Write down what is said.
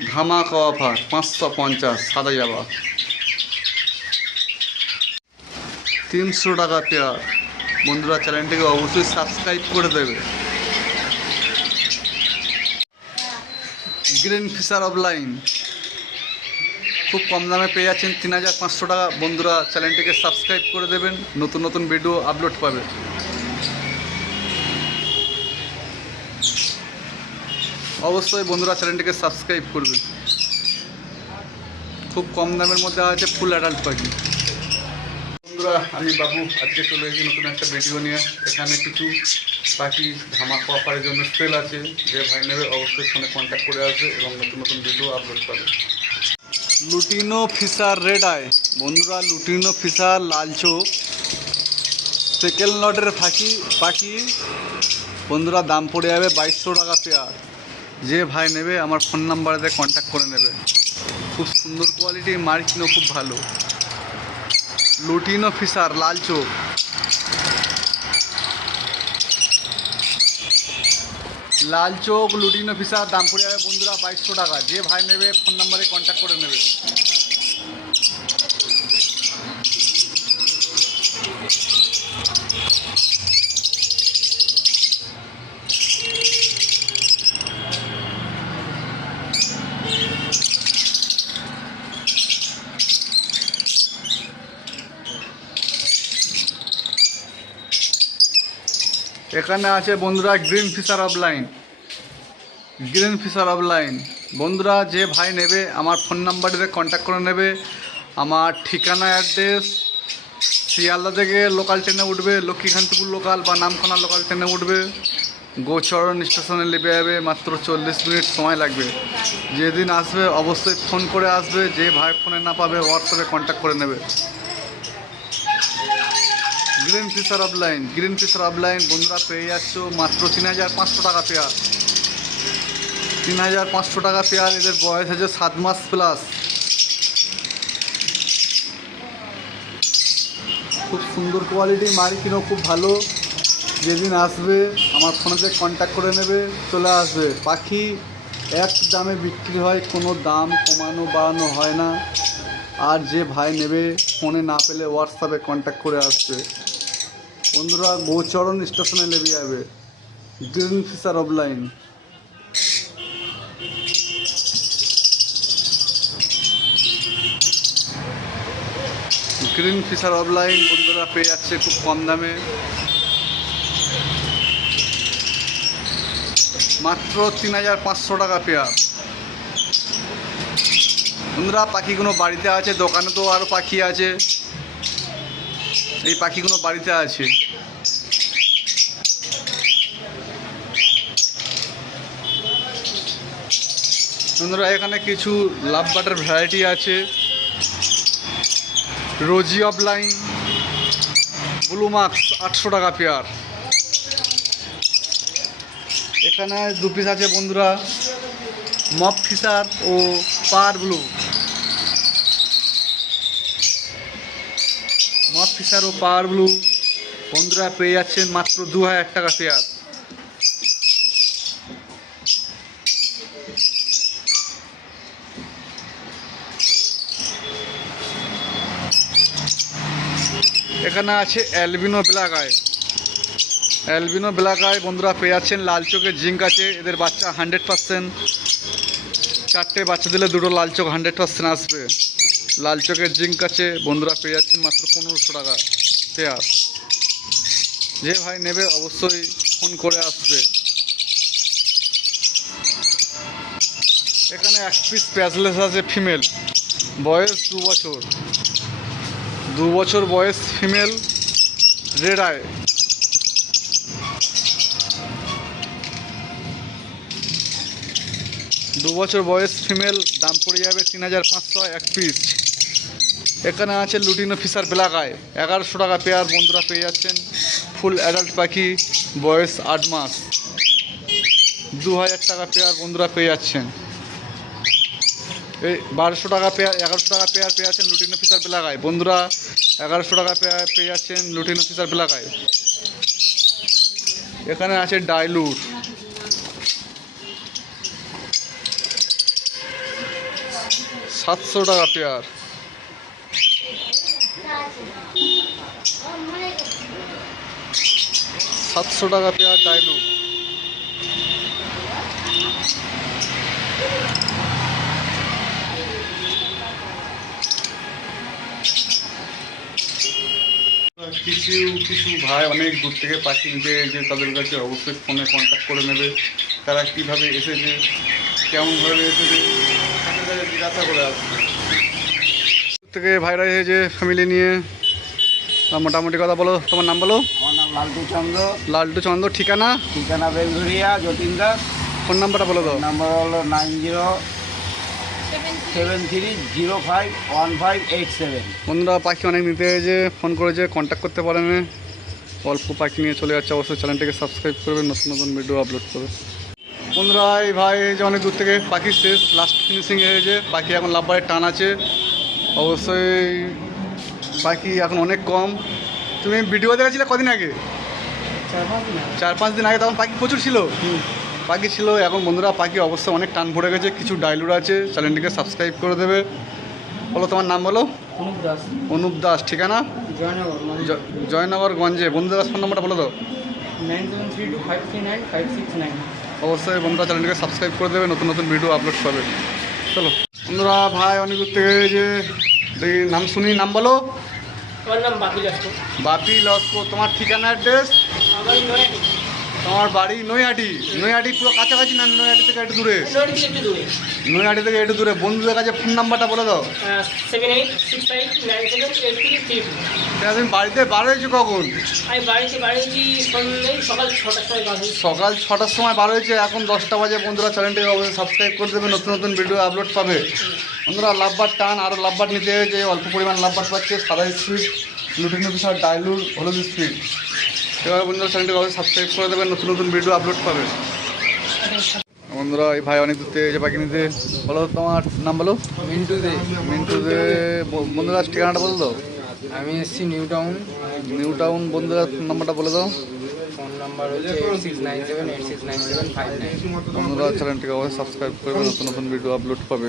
ধামাকা অফার, পাঁচশো পঞ্চাশ সাদা যাবা তিনশো টাকা পেয়ার। বন্ধুরা, চ্যানেলটিকে অবশ্যই সাবস্ক্রাইব করে দেবে। গ্রিন ফিশার অফলাইন খুব কম দামে পেয়ে যাচ্ছেন তিন হাজার পাঁচশো টাকা। বন্ধুরা, চ্যানেলটিকে সাবস্ক্রাইব করে দেবেন। নতুন নতুন ভিডিও আপলোড পাবে। অবশ্যই বন্ধুরা চ্যানেলটিকে সাবস্ক্রাইব করবে খুব কম দামের মধ্যে আছে ফুল অ্যাডাল্ট পাখি বন্ধুরা, আমি বাবু, আজকে চলে এসেছি নতুন একটা ভিডিও নিয়ে। এখানে কিছু পাখি ধামাকা অফারের জন্য সেল আছে। যে ভাই নেবে, অবশ্যই ফোনে কন্ট্যাক্ট করে আসবে এবং নতুন নতুন ভিডিও আপলোড পাবে লুটিনো ফিশার রেড আয় বন্ধুরা লুটিনো ফিশার লাল চোখ। সেকেন্ড লটের পাখি পাখি। বন্ধুরা, দাম পড়ে যাবে বাইশশো টাকা পেয়ার যে ভাই নেবে, আমার ফোন নাম্বারেতে কন্ট্যাক্ট করে নেবে। খুব সুন্দর কোয়ালিটির মার্কিনও খুব ভালো। লুটিনো ফিসার লাল চোখ। লাল চোখ, লুটিনো ফিসার দাম পড়ে যাবে বন্ধুরা বাইশশো টাকা। যে ভাই নেবে ফোন নাম্বারে কন্ট্যাক্ট করে নেবে। এখানে আছে বন্ধুরা green Fischer opaline green Fischer opaline বন্ধুরা, যে ভাই নেবে, আমার ফোন নাম্বারটিতে কন্ট্যাক্ট করে নেবে, আমার ঠিকানা অ্যাড্রেস শিয়ালদা থেকে লোকাল ট্রেনে উঠবে, লক্ষ্মীকান্তপুর লোকাল বা নামখানা লোকাল ট্রেনে উঠবে। গোচরণ স্টেশনে নেবে যাবে, মাত্র চল্লিশ মিনিট সময় লাগবে। যেদিন আসবে, অবশ্যই ফোন করে আসবে, যে ভাই ফোনে না পাবে হোয়াটসঅ্যাপে কন্ট্যাক্ট করে নেবে। Green Fischer opaline green Fischer opaline বন্ধুরা পেয়ে যাচ্ছ মাত্র তিন হাজার পাঁচশো টাকা পেয়ার। তিন হাজার পাঁচশো টাকা পেয়ার, এদের বয়স আছে সাত মাস প্লাস খুব সুন্দর কোয়ালিটির কিনো খুব ভালো। যেদিন আসবে, আমার ফোনেতে কন্ট্যাক্ট করে নেবে, চলে আসবে। পাখি এক দামে বিক্রি হয়, কোনো দাম কমানো বাড়ানো হয় না। আর যে ভাই নেবে, ফোনে না পেলে হোয়াটসঅ্যাপে কন্ট্যাক্ট করে আসবে। বন্ধুরা, গোচরণ স্টেশনে নেমে যাবে। Green Fischer opaline. Green Fischer opaline, বন্ধুরা, পেয়ে যাচ্ছে খুব কম দামে। মাত্র তিন হাজার পাঁচশো টাকা পেয়ার। বন্ধুরা, পাখিগুলো বাড়িতে আছে, দোকানে তো আরও পাখি আছে। এই পাখিগুলো বাড়িতে আছে। বন্ধুরা এখানে কিছু লাভ বাটার ভ্যারাইটি আছে। Rosie off line blue marks আটশো টাকা পেয়ার এখানে দু পিস আছে বন্ধুরা মপ ফিসার ও পার ব্লু মপ ফিসার ও পাওয়ার ব্লু বন্ধুরা, পেয়ে যাচ্ছেন মাত্র দু হাজার টাকা পেয়ার এখানে আছে albino black eye. Albino black eye বন্ধুরা পেয়ে যাচ্ছেন, লাল চোখের জিঙ্ক আছে, এদের বাচ্চা হান্ড্রেড পার্সেন্ট। চারটে বাচ্চা দিলে দুটো লাল চোখ হান্ড্রেড পার্সেন্ট আসবে। লাল চোখের জিঙ্ক আছে, বন্ধুরা পেয়ে যাচ্ছেন মাত্র পনেরোশো টাকা পেয়ার। যে ভাই নেবে অবশ্যই ফোন করে আসবে। এখানে এক পিস প্যাজলেস আছে ফিমেল, বয়স দু বছর। দু বছর বয়স ফিমেল, রেড আই। দু বছর বয়স ফিমেল, দাম পড়ে যাবে তিন হাজার পাঁচশো এক পিস এখানে আছে লুটিনো ফিশার ব্ল্যাক আই এগারোশো টাকা পেয়ার বন্ধুরা পেয়ে যাচ্ছেন। ফুল অ্যাডাল্ট পাখি, বয়স আট মাস। দু হাজার টাকা পেয়ার বন্ধুরা পেয়ে যাচ্ছেন। এই বারোশো টাকা পেয়ার এগারোশো টাকা পেয়ার পেয়ে যাচ্ছেন লুটিনো ফিশার ব্ল্যাক আই বন্ধুরা এগারোশো টাকা পেয়ে যাচ্ছেন লুটিনো ফিশার ব্ল্যাক এখানে আছে ডাইলুট সাতশো টাকা পেয়ার। সাতশো টাকা পেয়ার ডাইলু কিছু কিছু ভাই অনেক দূর থেকে পাখি নিতে যে তাদের কাছে অবশ্যই ফোনে কন্ট্যাক্ট করে নেবে। তারা কীভাবে এসেছে কেমনভাবে এসেছে তাদের কাছে জিজ্ঞাসা করে আসবে। থেকে ভাইরা এসেছে ফ্যামিলি নিয়ে। মোটামুটি কথা বলো তোমার নাম বলো? আমার নাম লালটু চন্দ্র। লালটু চন্দ্র ঠিকানা? ঠিকানা বেলঘরিয়া যতীন দাস। ফোন নাম্বারটা বলো তো। নাম্বার হলো nine zero seven three zero five one five eight seven বন্ধুরা পাখি অনেক নিতে হয়েছে ফোন করেছে কন্ট্যাক্ট করতে পারেন অল্প পাখি নিয়ে চলে যাচ্ছে অবশ্যই চ্যানেলটাকে সাবস্ক্রাইব করবে নতুন নতুন ভিডিও আপলোড করবে। বন্ধুরা এই ভাই এই যে অনেক দূর থেকে পাখি শেষ লাস্ট ফিনিশিং হয়েছে পাখি এখন লাভবারের টান আছে। অবশ্যই পাখি এখন অনেক কম। তুমি ভিডিও দেখেছিলে কদিন আগে? চার পাঁচ দিন আগে। তখন পাখি প্রচুর ছিল? পাখি ছিল এখন বন্ধুরা পাখি অবশ্যই অনেক টান ভরে গেছে কিছু ডাইলুর আছে চ্যানেলটিকে সাবস্ক্রাইব করে দেবে। বলো তোমার নাম বলো? অনুপ দাস। অনুপ দাস ঠিকানা? জয়নগর জ- জয়নগরগঞ্জে বন্ধুদের ফোন নাম্বারটা বলো তো। অবশ্যই বন্ধুরা চ্যানেলটিকে সাবস্ক্রাইব করে দেবে নতুন নতুন ভিডিও আপলোড পাবে চলো বন্ধুরা ভাই অনেক দূর থেকে যে দেখি নাম শুনি নাম বলো। আমার নাম বাপি দাস বাপি লস্কো তোমার ঠিকানা অ্যাড্রেস আমার তোমার বাড়ি নৈহাটি। নৈহাটি পুরো কাছাকাছি না? নৈহাটি থেকে একটু দূরে। নয়াটি থেকে একটু দূরে। নৈহাটি থেকে একটু দূরে। বন্ধুদের কাছে ফোন নাম্বারটা বলে দাও। তুমি বাড়িতে বার হয়েছো কখন? সকাল ছটার সময় বার হয়েছে। এখন দশটা বাজে। বন্ধুরা চ্যানেলটিকে অবশ্যই সাবস্ক্রাইব করে দেবে। নতুন নতুন ভিডিও আপলোড পাবে। বন্ধুরা লাভবার টান আরও লাভবার নিতে হয়েছে। অল্প পরিমাণ লাভবার পাচ্ছে। সাদা স্পিড লুটিন অফিসার ডাইলুর হলুদ স্পিড এবার বন্ধুরা চ্যানেলটিকে অবশ্যই সাবস্ক্রাইব করে দেবে নতুন নতুন ভিডিও আপলোড পাবে বন্ধুরা এই ভাই অনেক দূরতে যে পাখি নিতে বলো তোমার নাম বলো? মিন্টু দে। মিন্টু দে বন্ধুরা ঠিকানাটা বলো দাও আমি এসেছি নিউ টাউন। নিউ টাউন বন্ধুরা নাম্বারটা বলে দাও। ফোন নাম্বার হচ্ছে eight six nine seven eight six nine seven five nine. বন্ধুরা চ্যানেলটিকে অবশ্যই সাবস্ক্রাইব করবে নতুন নতুন ভিডিও আপলোড পাবে